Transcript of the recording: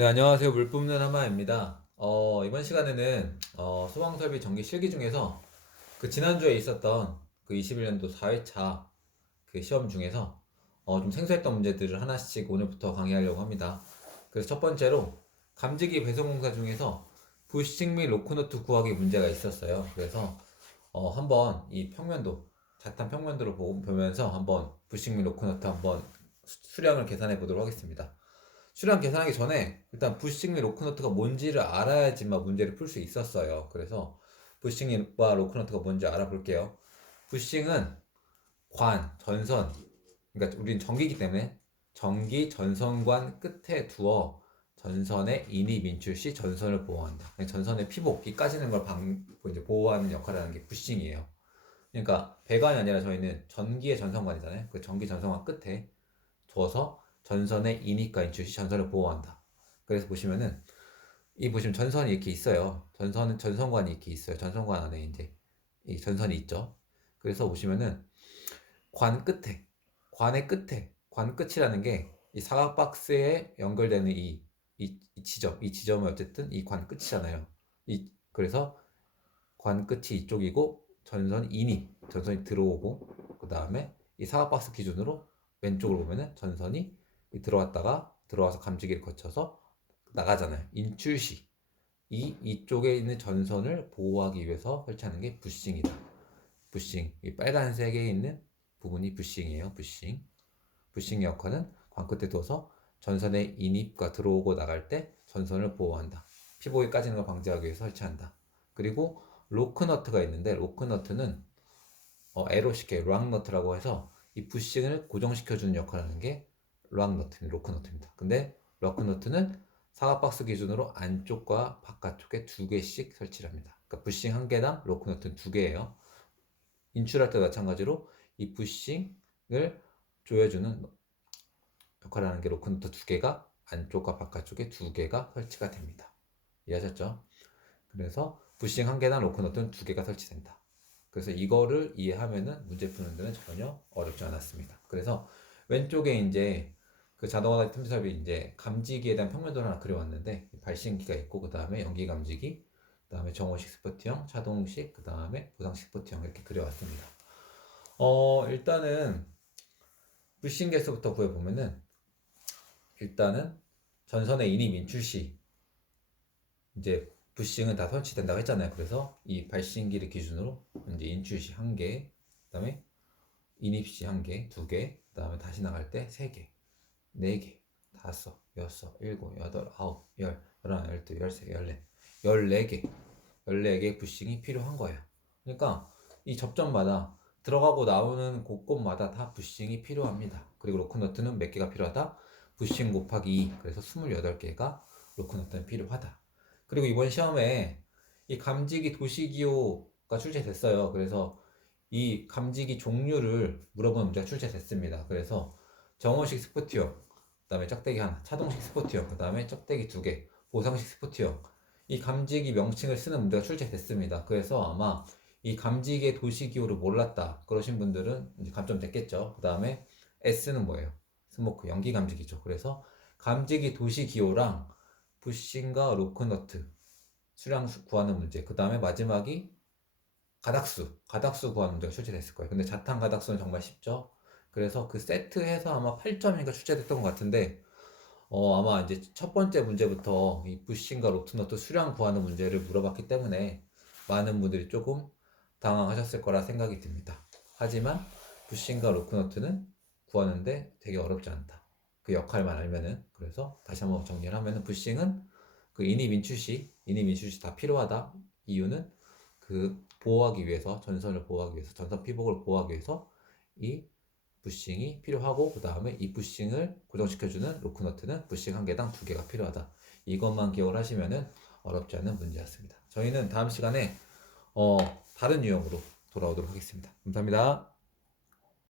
네, 안녕하세요. 물 뿜는 하마입니다. 어, 이번 시간에는 어, 소방설비 전기 실기 중에서 그 지난주에 있었던 그 21년도 4회차 그 시험 중에서 어, 좀 생소했던 문제들을 하나씩 오늘부터 강의하려고 합니다. 그래서 첫 번째로 감지기 배송 공사 중에서 부싱 및 로코너트 구하기 문제가 있었어요. 그래서 어, 한번 이 평면도 자탄 평면도를 보- 보면서 한번 부싱 및 로코너트 한번 수- 수량을 계산해 보도록 하겠습니다. 수량 계산하기 전에 일단 부싱 및 로크너트가 뭔지를 알아야지만 문제를 풀 수 있었어요. 그래서 부싱과 로크너트가 뭔지 알아볼게요. 부싱은 관, 전선, 그러니까 우리는 전기기 때문에 전기 전선관 끝에 두어 전선의 인입 인출 시 전선을 보호한다. 그러니까 전선의 피복이 까지는 걸 방, 이제 보호하는 역할을 하는 게 부싱이에요. 그러니까 배관이 아니라 저희는 전기의 전선관이잖아요. 그 전기 전선관 끝에 둬서 전선의 인입과 인출 시 전선을 보호한다. 그래서 보시면은 이 보시면 전선이 이렇게 있어요. 전선은 전선관이 이렇게 있어요. 전선관 안에 이제 이 전선이 있죠. 그래서 보시면은 관 끝에 관의 끝에 관 끝이라는 게 이 사각 박스에 연결되는 이, 이, 이 지점 이 지점이 어쨌든 이 관 끝이잖아요. 이 그래서 관 끝이 이쪽이고 전선 인입 전선이 들어오고 그 다음에 이 사각 박스 기준으로 왼쪽으로 보면은 전선이 이 들어왔다가 들어와서 감지기를 거쳐서 나가잖아요. 인출시 이 이쪽에 있는 전선을 보호하기 위해서 설치하는 게 부싱이다. 부싱 이 빨간색에 있는 부분이 부싱이에요. 부싱 부싱의 역할은 관 끝에 둬서 전선의 인입과 들어오고 나갈 때 전선을 보호한다. 피복이 까지는 걸 방지하기 위해서 설치한다. 그리고 로크너트가 있는데 로크너트는 어, 에로시케 락너트라고 해서 이 부싱을 고정시켜주는 역할을 하는 게 락너트, 로크너트입니다. 근데 로크너트는 사각박스 기준으로 안쪽과 바깥쪽에 두 개씩 설치를 합니다. 그러니까 부싱 한 개당 로크너트는 두 개예요. 인출할 때 마찬가지로 이 부싱을 조여주는 역할을 하는 게 로크너트 두 개가 안쪽과 바깥쪽에 두 개가 설치가 됩니다. 이해하셨죠? 그래서 부싱 한 개당 로크너트는 두 개가 설치된다. 그래서 이거를 이해하면은 문제 푸는 데는 전혀 어렵지 않았습니다. 그래서 왼쪽에 이제 그 자동화 틈삽이 이제 감지기에 대한 평면도를 하나 그려왔는데 발신기가 있고 그 다음에 연기 감지기, 그 다음에 정원식 스포트형, 차동식, 그 다음에 보상식 스포트형 이렇게 그려왔습니다. 어 일단은 부싱 개수부터 구해보면은 일단은 전선의 인입 인출 시 이제 부싱은 다 설치된다고 했잖아요. 그래서 이 발신기를 기준으로 이제 인출 시 한 개, 그 다음에 인입 시 한 개, 두 개, 그 다음에 다시 나갈 때 세 개, 네 개, 다섯, 여섯, 일곱, 여덟, 아홉, 열, 열하나, 열두, 열세, 열네, 열네 개, 열네 개 부싱이 필요한 거예요. 그러니까 이 접점마다 들어가고 나오는 곳곳마다 다 부싱이 필요합니다. 그리고 로크너트는 몇 개가 필요하다? 부싱 곱하기 2, 그래서 28개가 로크너트는 필요하다. 그리고 이번 시험에 이 감지기 도시기호가 출제됐어요. 그래서 이 감지기 종류를 물어보는 문제가 출제됐습니다. 그래서 정원식 스포트형, 그 다음에 짝대기 하나, 차동식 스포트형, 그 다음에 짝대기 두 개, 보상식 스포트형. 이 감지기 명칭을 쓰는 문제가 출제됐습니다. 그래서 아마 이 감지기의 도시기호를 몰랐다 그러신 분들은 이제 감점 됐겠죠. 그 다음에 S는 뭐예요? 스모크 연기 감지기죠. 그래서 감지기 도시기호랑 부싱과 로크너트 수량 수- 구하는 문제. 그 다음에 마지막이 가닥수. 가닥수 구하는 문제가 출제됐을 거예요. 근데 자탄 가닥수는 정말 쉽죠. 그래서 그 세트해서 아마 8점인가 출제됐던 것 같은데, 어, 아마 이제 첫 번째 문제부터 이 부싱과 로크너트 수량 구하는 문제를 물어봤기 때문에 많은 분들이 조금 당황하셨을 거라 생각이 듭니다. 하지만 부싱과 로크너트는 구하는데 되게 어렵지 않다. 그 역할만 알면은 그래서 다시 한번 정리를 하면은 부싱은 그 인입 인출 시 인입 인출 시 다 필요하다 이유는 그 보호하기 위해서 전선을 보호하기 위해서 전선 피복을 보호하기 위해서 이 부싱이 필요하고 그 다음에 이 부싱을 고정시켜주는 로크너트는 부싱 한 개당 두 개가 필요하다. 이것만 기억을 하시면은 어렵지 않은 문제였습니다. 저희는 다음 시간에 어, 다른 유형으로 돌아오도록 하겠습니다. 감사합니다